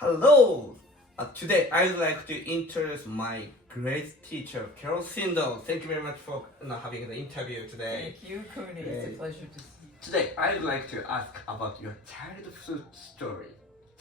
Hello! Today I would like to introduce my great teacher, Carol Sindell. Thank you very much for having the interview today. Thank you, Cooney. It's a pleasure to see you. Today I would like to ask about your childhood story.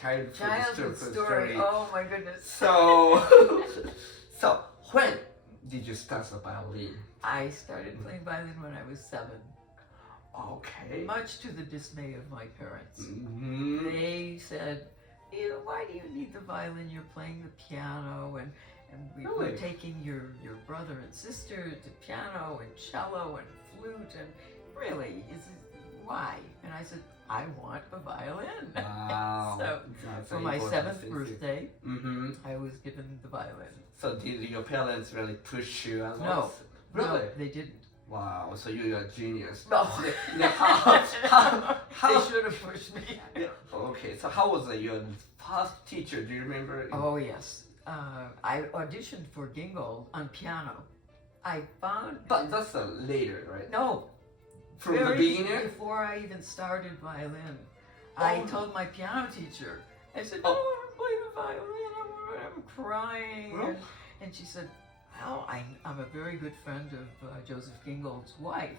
Childhood story. Oh my goodness. So when did you start the violin? I started playing violin when I was 7. Okay. Much to the dismay of my parents. Mm-hmm. They said, why do you need the violin? You're playing the piano, and we're taking your brother and sister to piano and cello and flute, and really, why? And I said, I want a violin. Wow. So for my 7th birthday, I was given the violin. So did your parents really push you a lot? No. Really? No, they didn't. Wow, so you're a genius. No. How? They should have pushed me. Okay, so how was your first teacher? Do you remember? Oh, yes. I auditioned for Gingold on piano. I found... But that's later, right? No. From the beginning? Before I even started violin. I told my piano teacher, I said, I want to play the violin. I'm crying. Really? And she said, well, I'm a very good friend of Joseph Gingold's wife.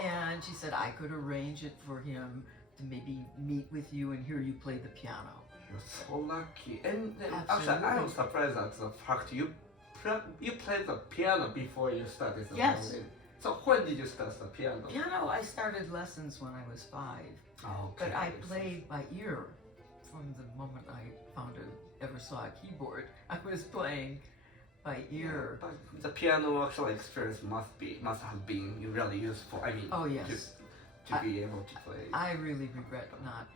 And she said I could arrange it for him to maybe meet with you and hear you play the piano. You're so lucky. And Absolutely. actually, I'm surprised at the fact you played the piano before you started the Yes. violin. So when did you start the piano? Piano, I started lessons when I was 5. Okay. But I played by ear from the moment I ever saw a keyboard. I was playing by ear. Yeah, but the piano actual experience must have been really useful. I mean, Oh yes. to be able to play. I really regret not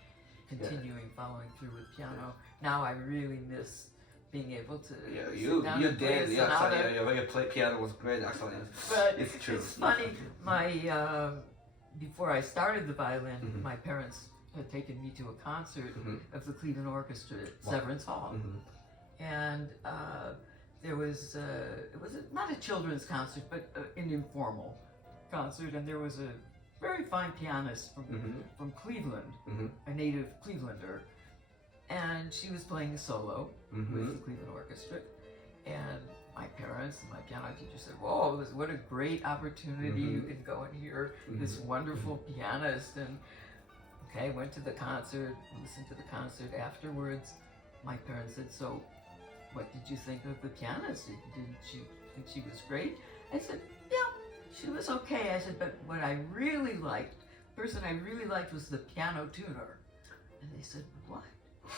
continuing following through with piano. Now I really miss being able to sit down you and play did. a Yeah, sonata. your play piano was great. Actually, But it's true. It's funny. My before I started the violin, my parents had taken me to a concert of the Cleveland Orchestra at Severance Hall, and there was it was not a children's concert, but an informal concert, and there was a very fine pianist from Cleveland, a native Clevelander, and she was playing a solo with the Cleveland Orchestra, and my parents and my piano teacher said, "Whoa, what a great opportunity! You can go and hear this wonderful pianist." And okay, went to the concert, listened to the concert. Afterwards, my parents said, "So, what did you think of the pianist? Did you think she was great?" I said, "Yeah, she was okay." I said, "But what I really liked, the person I really liked was the piano tuner." And they said, "What?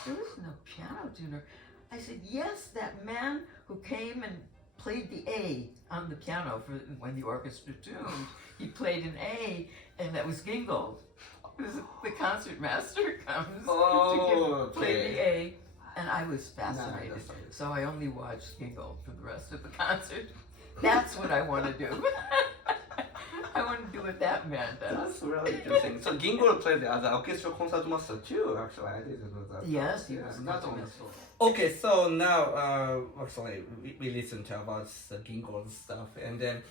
There was no piano tuner." I said, "Yes, that man who came and played the A on the piano for when the orchestra tuned. He played an A, and that was Gingold. The concert master comes to play the A." And I was fascinated. So I only watched Gingold for the rest of the concert. That's what I want to do. I want to do what that man does. That's really interesting. So Gingold played as an orchestral concert master too. Actually, I didn't know that. Yes, he was not concertmaster. only. Okay, so now actually we listened to about the Gingold stuff, and then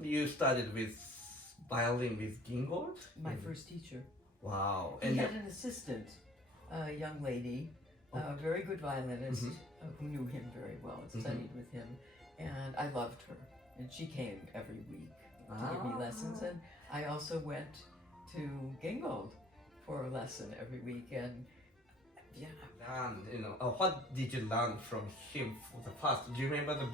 you started with violin with Gingold. My first teacher. Wow. He had an assistant, a young lady, a very good violinist who knew him very well and studied with him, and I loved her. And she came every week to give me lessons, and I also went to Gingold for a lesson every week. And what did you learn from him for the first? Do you remember the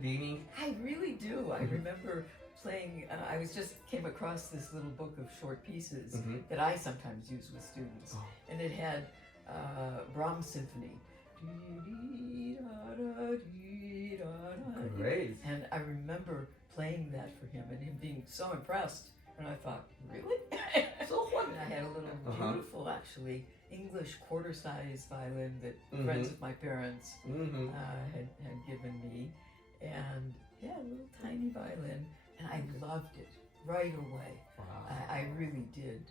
beginning? I really do. I remember playing. I came across this little book of short pieces that I sometimes use with students, and it had Brahms Symphony. Great. And I remember playing that for him and him being so impressed. And I thought, really? So what? And I had a little beautiful, actually, English quarter-size violin that friends of my parents had given me. And yeah, a little tiny violin. And I loved it right away. Wow. I really did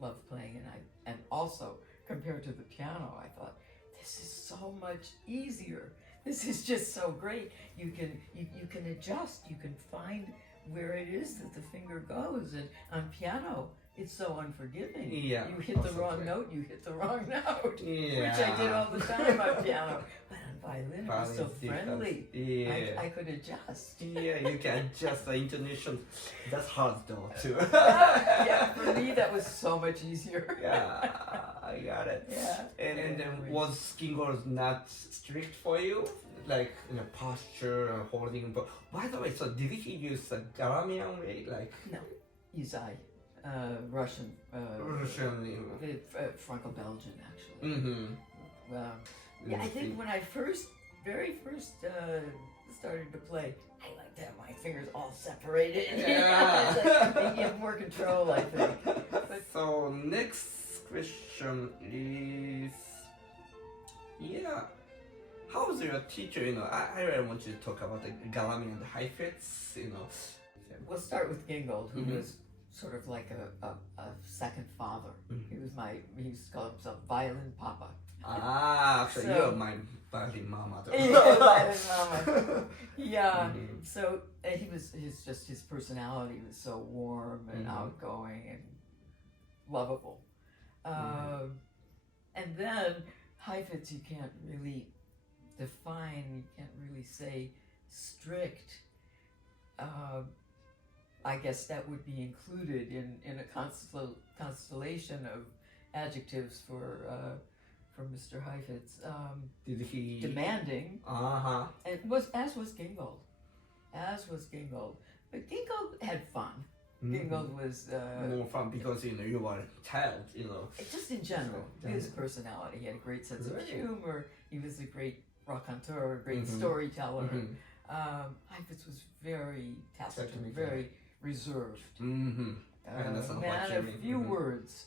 love playing. And also, compared to the piano, I thought, this is so much easier. This is just so great. You can adjust. You can find where it is that the finger goes. And on piano, it's so unforgiving. Yeah, You hit the wrong note, you hit the wrong note. Which I did all the time on piano. But on violin, it was so friendly. Yeah. I could adjust. Yeah, you can adjust the intonation. That's hard though too. Yeah, for me that was so much easier. Yeah, I got it. Yeah. And then was Ginkgo's not strict for you? Like posture and holding. But by the way, so did he use a Galamian way? Like No, Izai, Russian. Russian. Franco-Belgian actually. Mm-hmm. Yeah, I think when I very first started to play, I like to have my fingers all separated. Yeah. It's like, you have more control, I think. But So next question is, yeah, how was your teacher? I really want you to talk about the Galami and the high fits. we'll start with Gingold, who Mhm. was sort of like a second father. Mhm. He used to call himself Violin Papa. So So- you're my violin mama. Though. Yeah, Violin Mama. Yeah. Mhm. So his personality was so warm and Mhm. outgoing and lovable. Mhm. And then Heifetz, you can't really define. You can't really say strict. I guess that would be included in a constellation of adjectives for Mr. Heifetz. Did he? Demanding. It was as was Gingold. But Gingold had fun. Gingold was more fun because you were a child. just in general, So, his personality. He had a great sense of Right. humor. He was a great raconteur, a great Mhm. storyteller. Mhm. Heifetz was very taciturn, Technical. very reserved. Mm-hmm. I understand Man what you of mean. few Mhm. words,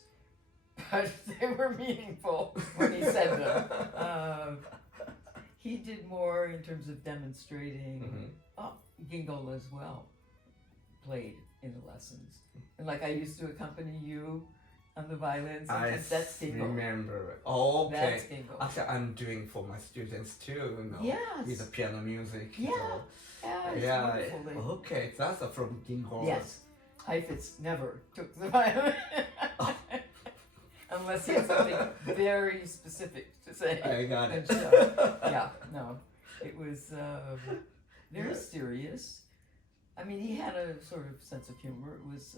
but they were meaningful when he said them. He did more in terms of demonstrating. Mhm. Gingold as well played in the lessons, and like I used to accompany you on the violin. Sometimes that's Gingold. remember. Oh, okay. That's Gingold. Actually, I'm doing for my students too. Yes. With the piano music. Yeah. So. Yeah, it's Yeah. wonderful. They- Okay, that's from Ginkgo. Yes, Heifetz never took the violin unless he had something very specific to say. I got and it. show. Yeah, no, it was very Yeah. serious. I mean, he had a sort of sense of humor. It was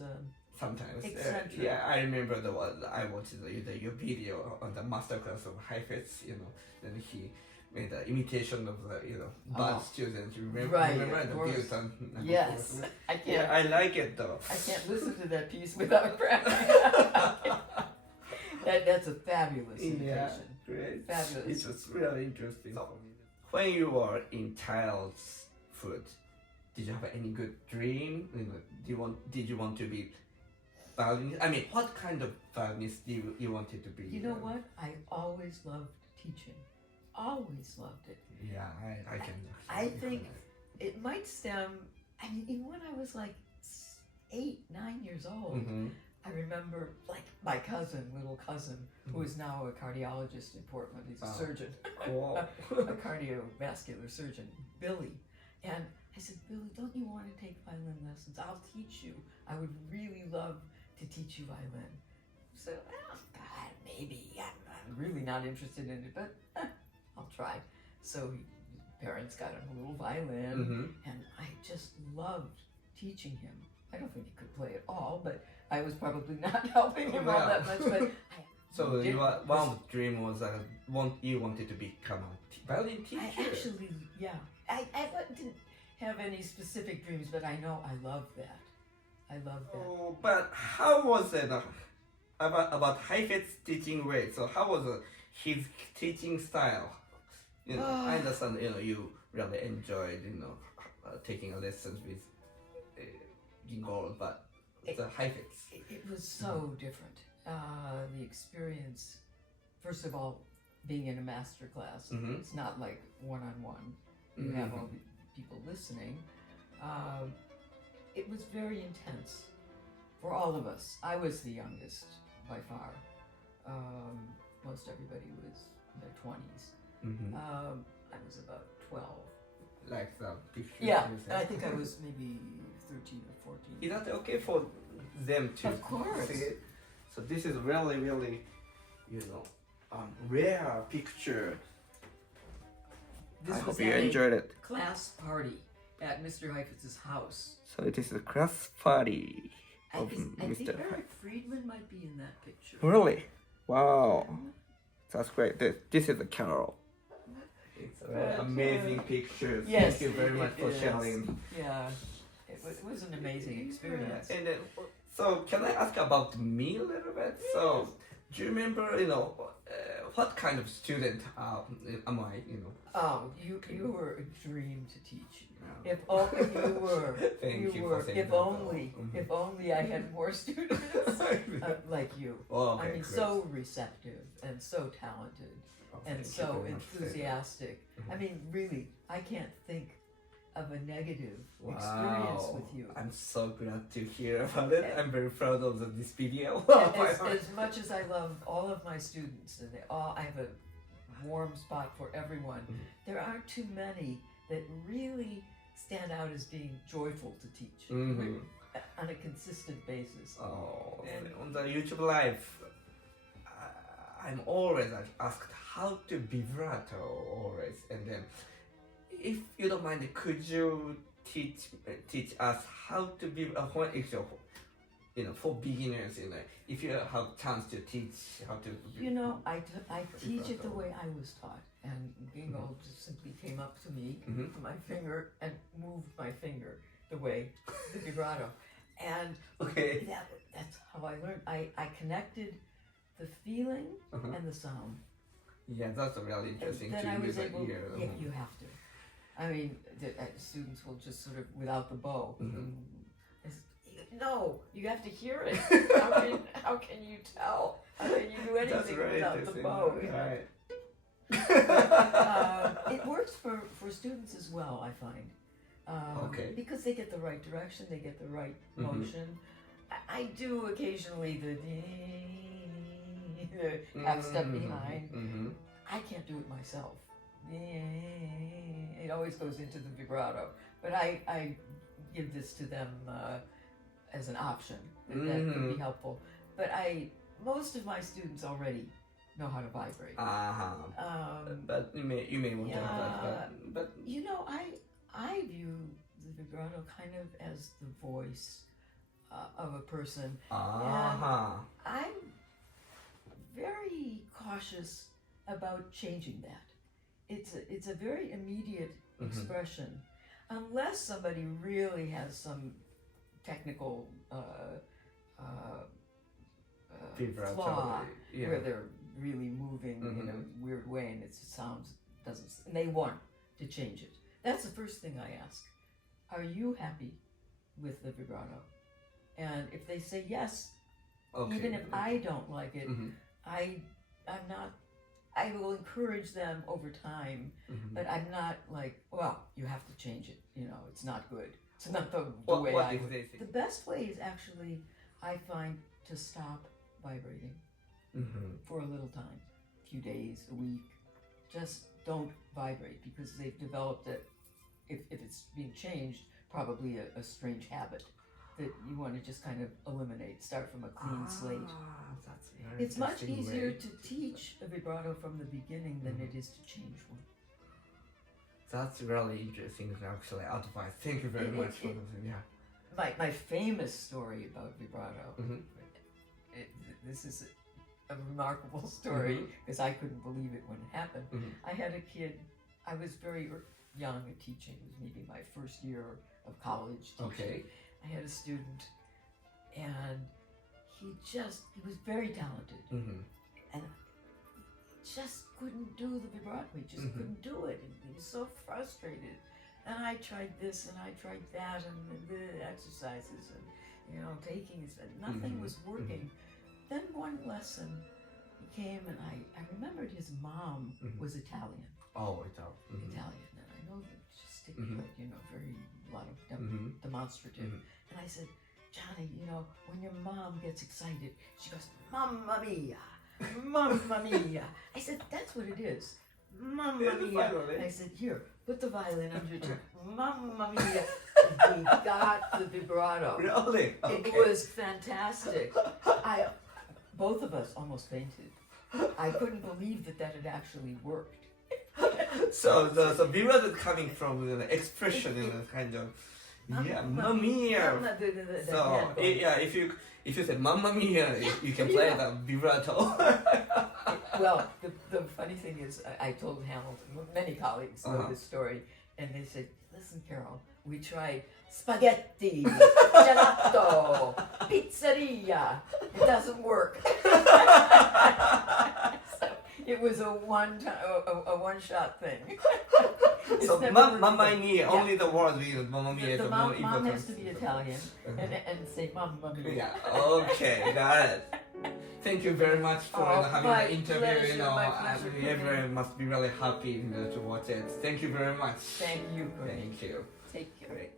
Sometimes. Eccentric. Yeah, I remember the one I watched your video on the master class of Heifetz. Then he made an imitation of the bad Oh. students. Right, Remember of the course. views on yes. I can't. Yeah, I like it though. I can't listen to that piece without crying. That's a fabulous Yeah, imitation. great. Fabulous. It was really interesting. When you were in childhood, did you have any good dream? Did you want to be violinist? I mean, what kind of violinist you wanted to be? You know what? I always loved teaching. Always loved it. Yeah, I can. I think it might stem. I mean, even when I was like 8, 9 years old, Mm-hmm. I remember like my little cousin, who is now a cardiologist in Portland. He's a Oh. surgeon, Cool. a cardiovascular surgeon, Billy. And I said, Billy, don't you want to take violin lessons? I'll teach you. I would really love to teach you violin. So, well, God, maybe. I'm really not interested in it, but I'll try. So parents got him a little violin, Mm-hmm. and I just loved teaching him. I don't think he could play at all, but I was probably not helping him all that much. But So one of the dream was you wanted to become a violin teacher. I actually, yeah, I didn't have any specific dreams, but I know I love that. I love that. Oh, but how was it about Heifetz teaching way? So how was his teaching style? I understand. You really enjoyed taking lessons with Ginkgo, but the Heifetz. It was so different. The experience, first of all, being in a master class, Mhm. it's not like one-on-one. You have all the people listening. It was very intense for all of us. I was the youngest by far. Most everybody was in their 20s. Mm-hmm. I was about 12. like the picture? Yeah, you and said? I think I was maybe 13 or 14. Is that okay for them to Of course. see it? So this is really, really, rare picture. This I was hope you at a enjoyed it. class party at Mr. Heifetz's house. So it is a class party of I think Mr. Eric Friedman might be in that picture. Really? Wow. That's great. This is a Carol. It's a very amazing picture. Yes, Thank you very much for is. sharing. Yeah, it was an amazing experience. And then, so can I ask about me a little bit? So, do you remember, what kind of student am I? Oh, you were a dream to teach. Yeah. If only you were. Thank you were. for saying If that. only. Mhm. If only I had more students like you. Oh, okay, I mean, great. so receptive and so talented Oh, and thank you so very much for saying that. enthusiastic. Mhm. I mean, really, I can't think of a negative experience with you. I'm so glad to hear about it. I'm very proud of this video. As much as I love all of my students, and I have a warm spot for everyone, there aren't too many that really stand out as being joyful to teach Mhm. on a consistent basis. Oh, And- on the YouTube live, I'm always asked how to vibrato always, and then if you don't mind, could you teach us how to be for beginners, if you have chance to teach how to. I teach it the way I was taught, and Gingo just simply came up to me with my finger and moved my finger the way the vibrato, and Okay. that's how I learned. I connected the feeling and the sound. Yeah, that's really interesting Then to I was use able. ear. Yeah, you have to. I mean, students will just sort of without the bow. No, you have to hear it. How can you tell? How can you do That's anything really without the interesting. bow? Right. It works for students as well, I find. Okay. Because they get the right direction, they get the right motion. I do occasionally the half step behind. I can't do it myself. It always goes into the vibrato. But I give this to them as an option. That could be helpful. But most of my students already know how to vibrate. But you may want to have that. But I view the vibrato kind of as the voice of a person. I'm very cautious about changing that. It's a very immediate expression, unless somebody really has some technical flaw where they're really moving in a weird way and it sounds doesn't, and they want to change it. That's the first thing I ask. Are you happy with the vibrato? And if they say yes, even if I don't like it, I'm not. I will encourage them over time, but I'm not like, well, you have to change it. It's not good. It's not the way what I if would. they say? The best way is actually, I find, to stop vibrating for a little time, a few days, a week. Just don't vibrate because they've developed it. If it's being changed, probably a strange habit that you want to just kind of eliminate. Start from a clean slate. That's very It's much interesting easier way. to teach a vibrato from the beginning than it is to change one. That's really interesting, actually. Advice. Thank you very much for this. Yeah. My famous story about vibrato. This is a remarkable story because I couldn't believe it when it happened. I had a kid. I was very young at teaching. It was maybe my first year of college teaching. Okay. I had a student, and he was very talented, and just couldn't do the vibrato. He just couldn't do it, and he was so frustrated. And I tried this, and I tried that, and the exercises, and taking his, and nothing was working. Then one lesson, he came, and I remembered his mom was Italian. Oh, it's out. Italian, and I know that gesticulate, very a lot of demonstrative. And I said, Johnny, when your mom gets excited, she goes, Mamma mia, Mamma mia. I said, that's what it is, Mamma mia. I said, here, put the violin under your chin. Mamma mia! We got the vibrato. Really? Okay. It was fantastic. Both of us almost fainted. I couldn't believe that had actually worked. So the vibrato coming from the expression, kind of, yeah, mamma mia. So yeah, if you say mamma mia, you can play the vibrato. Well, the funny thing is, I told Hamilton, many colleagues know this story, and they said, listen, Carol, we tried spaghetti, gelato, pizzeria. It doesn't work. So it was a one-shot thing. So mamma mia, only the word we use, mamma mia is The more important. mom has to be Italian and say mamma mia. Yeah, okay, got it. Thank you very much for having the interview. Pleasure, Everyone must be really happy to watch it. Thank you very much. Thank you. Thank you. Take care. Great.